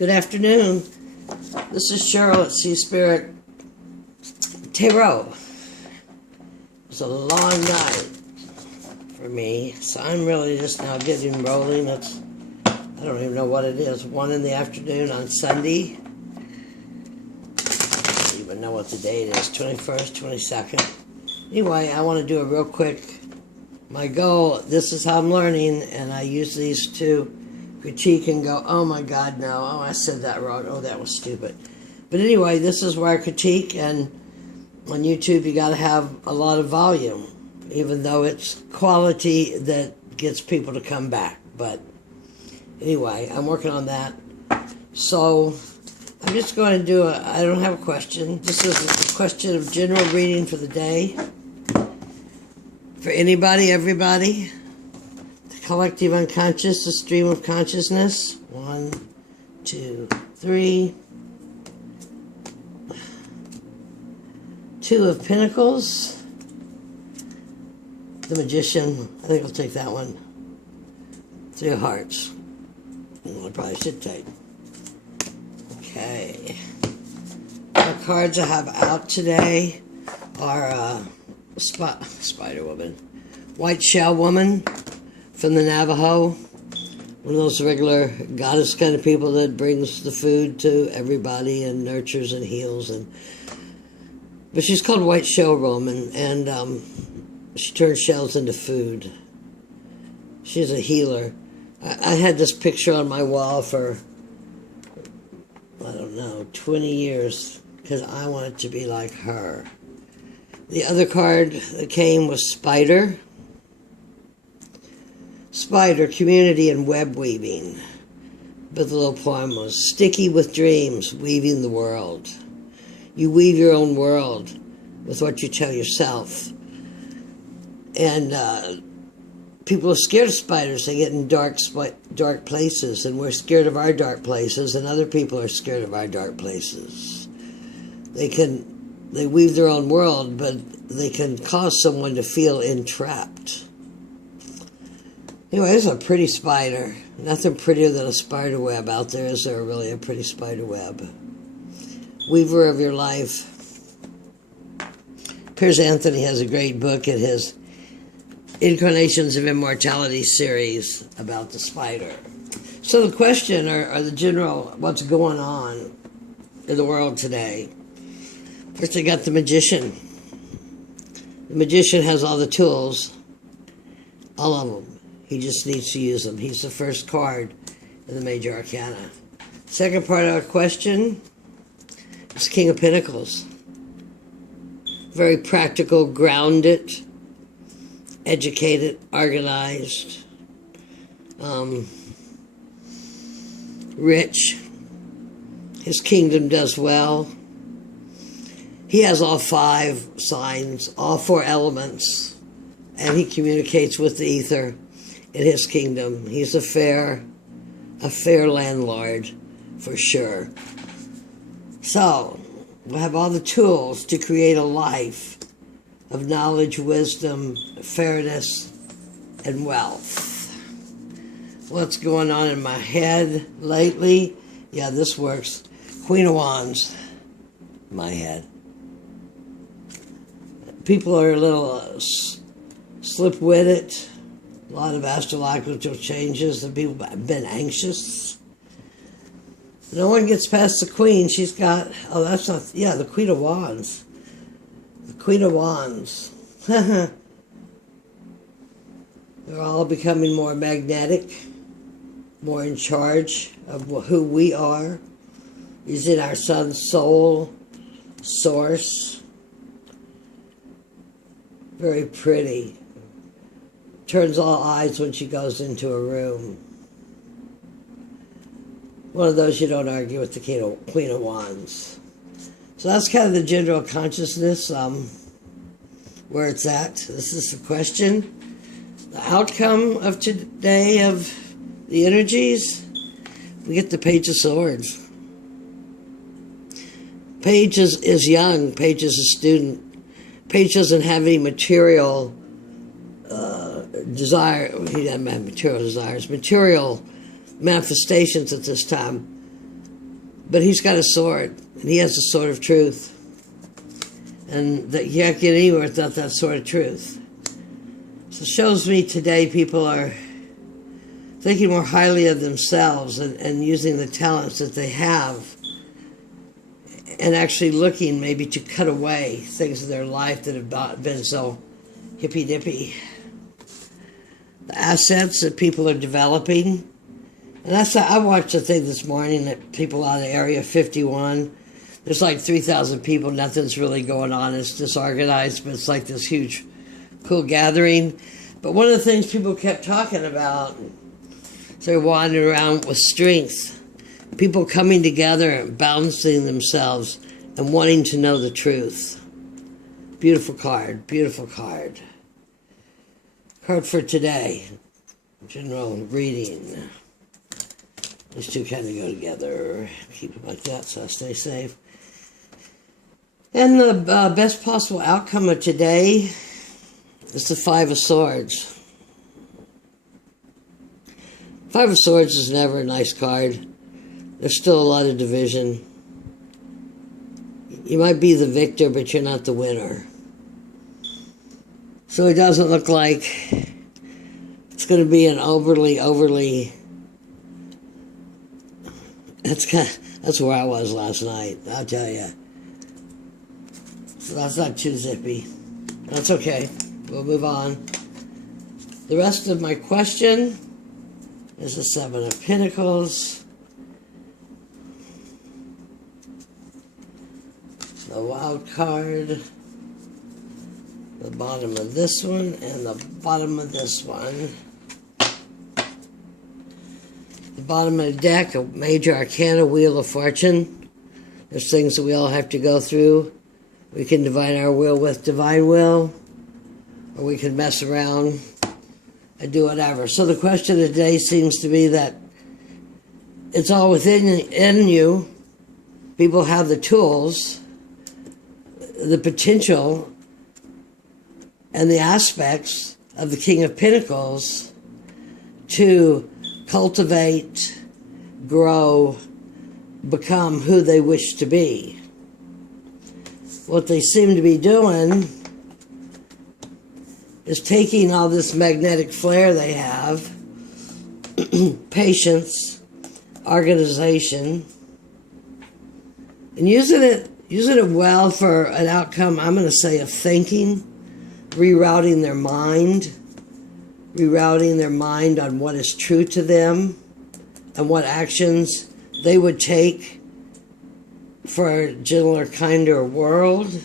Good afternoon. This is Cheryl at Sea Spirit Tarot. It was a long night for me, so I'm really just now getting rolling. I don't even know what it is. 1 in the afternoon on Sunday. I don't even know what the date is. 21st, 22nd. Anyway, I want to do a real quick. My goal, this is how I'm learning, and I use these to critique and go, oh my God, no, oh I said that wrong, oh that was stupid. But anyway, this is where I critique, and on YouTube you got to have a lot of volume, even though it's quality that gets people to come back. But anyway, I'm working on that. So I'm just going to do I don't have a question. This is a question of general reading for the day. For anybody, everybody. Collective unconscious, the stream of consciousness. 1, 2, 3. 2 of Pentacles. The Magician. I think I'll take that one. 3 of Hearts. I probably should take. Okay. The cards I have out today are Spider Woman. White Shell Woman. From the Navajo, one of those regular goddess kind of people that brings the food to everybody and nurtures and heals. But she's called White Shell Woman, and she turns shells into food. She's a healer. I had this picture on my wall for, I don't know, 20 years, because I wanted to be like her. The other card that came was Spider. Spider, community and web weaving. But the little poem was, sticky with dreams, weaving the world. You weave your own world with what you tell yourself. And people are scared of spiders. They get in dark places, and we're scared of our dark places, and other people are scared of our dark places. They weave their own world, but they can cause someone to feel entrapped. Anyway, this is a pretty spider. Nothing prettier than a spider web out there. Is there really a pretty spider web? Weaver of your life. Piers Anthony has a great book in his Incarnations of Immortality series about the spider. So the question, or the general, what's going on in the world today? First, I got the Magician. The Magician has all the tools, all of them. He just needs to use them. He's the first card in the Major Arcana. Second part of our question is King of Pentacles. Very practical, grounded, educated, organized, rich. His kingdom does well. He has all 5 signs, all 4 elements, and he communicates with the ether. In his kingdom, he's a fair landlord, for sure. So, we'll have all the tools to create a life of knowledge, wisdom, fairness, and wealth. What's going on in my head lately? Yeah, this works. Queen of Wands, my head. People are a little slip-witted. A lot of astrological changes. The people have been anxious. No one gets past the Queen. She's got, oh, that's not, yeah, the Queen of Wands. The Queen of Wands. They're all becoming more magnetic, more in charge of who we are, using our sun's soul, source. Very pretty. Turns all eyes when she goes into a room. One of those you don't argue with the Queen of Wands. So that's kind of the general consciousness, where it's at. This is the question. The outcome of today of the energies, we get the Page of Swords. Page is young. Page is a student. Page doesn't have any material desire. He doesn't have material desires. Material manifestations at this time. But he's got a sword, and he has the sword of truth. And that you can't get anywhere without that sword of truth. So it shows me today people are thinking more highly of themselves and using the talents that they have, and actually looking maybe to cut away things in their life that have not been so hippy-dippy. The assets that people are developing. And I watched a thing this morning that people out of Area 51, there's like 3,000 people, nothing's really going on, it's disorganized, but it's like this huge, cool gathering. But one of the things people kept talking about, so they're wandering around with strength, people coming together and balancing themselves and wanting to know the truth. Beautiful card, beautiful card. Card for today, general reading. These two kind of go together. Keep it like that so I stay safe. And the best possible outcome of today is the Five of Swords. Five of Swords is never a nice card. There's still a lot of division. You might be the victor, but you're not the winner. So it doesn't look like it's going to be an overly... That's where I was last night, I'll tell you. So that's not too zippy. That's okay. We'll move on. The rest of my question is the Seven of Pentacles. The Wild card. The bottom of this one and the bottom of this one. The bottom of the deck, a Major Arcana, Wheel of Fortune. There's things that we all have to go through. We can divide our will with divine will, or we can mess around and do whatever. So the question of the day seems to be that it's all within you. People have the tools, the potential, and the aspects of the King of Pentacles to cultivate, grow, become who they wish to be. What they seem to be doing is taking all this magnetic flair they have, patience, organization, and using it well for an outcome, I'm going to say, of thinking, rerouting their mind on what is true to them and what actions they would take for a gentler, kinder world.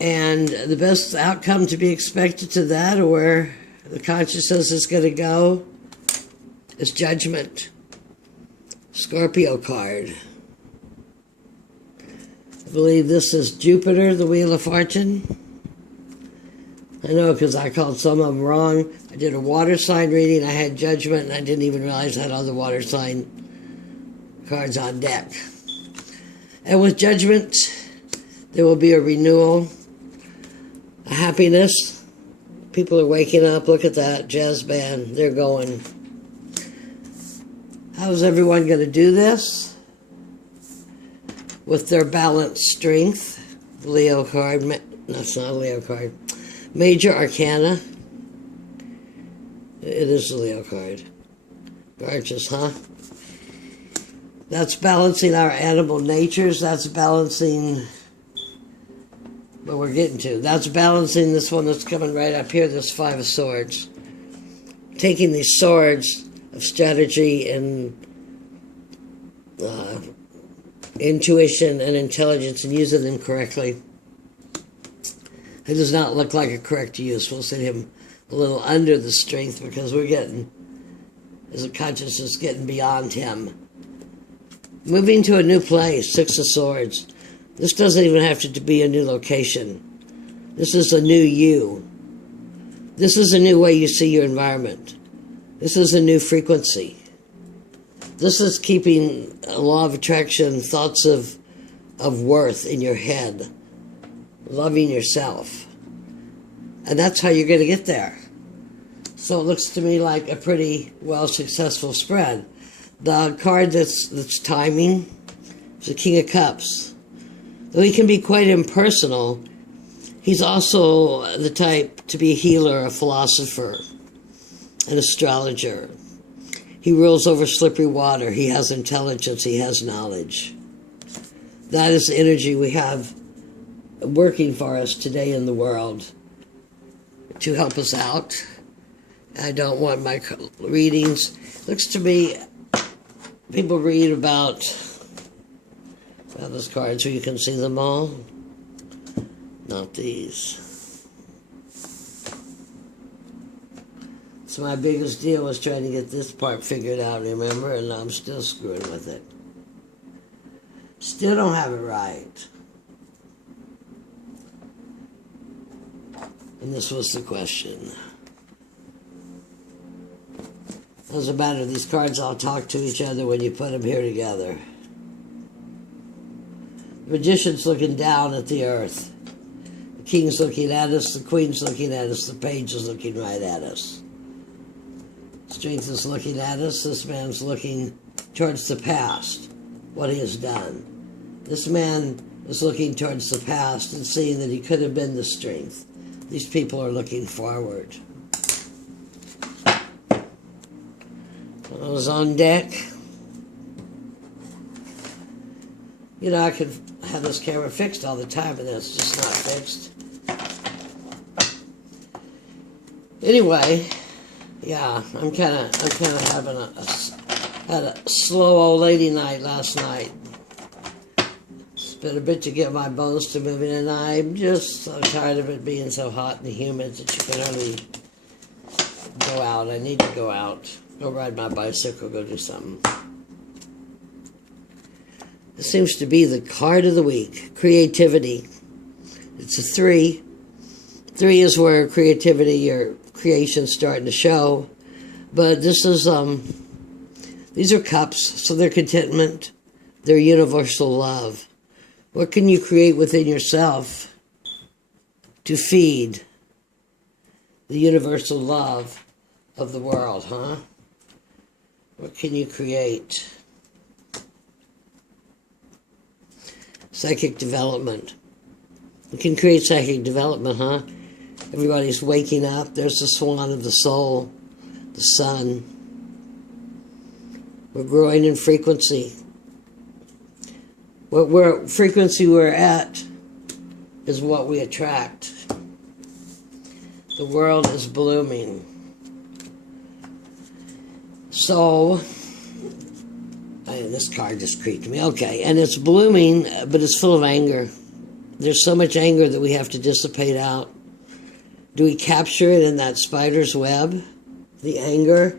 And the best outcome to be expected to that, or where the consciousness is going to go, is Judgment. Scorpio card. I believe this is Jupiter, the Wheel of Fortune. I know, because I called some of them wrong. I did a water sign reading, I had Judgment, and I didn't even realize I had other water sign cards on deck. And with Judgment, there will be a renewal, a happiness. People are waking up. Look at that jazz band. They're going. How's everyone going to do this? With their balanced strength. Leo card. That's not a Leo card. Major Arcana. It is the Leo card. Gorgeous, huh? That's balancing our animal natures. That's balancing what we're getting to. That's balancing this one that's coming right up here, this Five of Swords. Taking these swords of strategy and intuition and intelligence and using them correctly. It does not look like a correct use. We'll send him a little under the strength because we're getting, as a consciousness, getting beyond him. Moving to a new place, Six of Swords. This doesn't even have to be a new location. This is a new you. This is a new way you see your environment. This is a new frequency. This is keeping a law of attraction, thoughts of worth in your head. Loving yourself. And that's how you're going to get there. So it looks to me like a pretty well successful spread. The card that's timing is the King of Cups. Though he can be quite impersonal, he's also the type to be a healer, a philosopher, an astrologer. He rules over slippery water. He has intelligence. He has knowledge. That is the energy we have working for us today in the world to help us out. I don't want my readings. Looks to me, people read about those cards so you can see them all. Not these. So my biggest deal was trying to get this part figured out, remember? And I'm still screwing with it. Still don't have it right. And this was the question. Doesn't matter, these cards all talk to each other when you put them here together. The Magician's looking down at the earth. The King's looking at us, the Queen's looking at us, the Page is looking right at us. Strength is looking at us. This man's looking towards the past, what he has done. This man is looking towards the past and seeing that he could have been the Strength. These people are looking forward. I was on deck. You know, I could have this camera fixed all the time, and it's just not fixed. Anyway. Yeah, I'm kind of having had a slow old lady night last night. It's been a bit to get my bones to moving, and I'm just so tired of it being so hot and humid that you can hardly go out. I need to go out, go ride my bicycle, go do something. This seems to be the card of the week, creativity. It's a 3. 3 is where creativity, your creation's starting to show. But this is, these are cups, so they're contentment. They're universal love. What can you create within yourself to feed the universal love of the world, huh? What can you create? Psychic development. We can create psychic development, huh? Everybody's waking up. There's the swan of the soul, the sun. We're growing in frequency. What frequency we're at is what we attract. The world is blooming. So, this card just creeped me. Okay, and it's blooming, but it's full of anger. There's so much anger that we have to dissipate out. Do we capture it in that spider's web, the anger?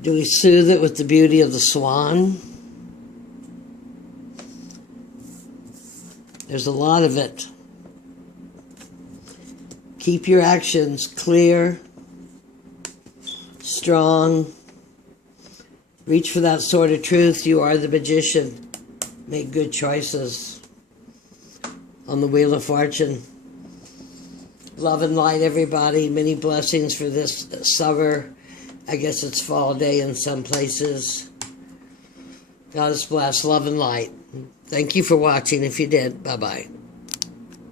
Do we soothe it with the beauty of the swan? There's a lot of it. Keep your actions clear, strong. Reach for that sword of truth. You are the magician. Make good choices on the Wheel of Fortune. Love and light, everybody. Many blessings for this summer. I guess it's fall day in some places. God is blessed. Love and light. Thank you for watching. If you did, bye-bye.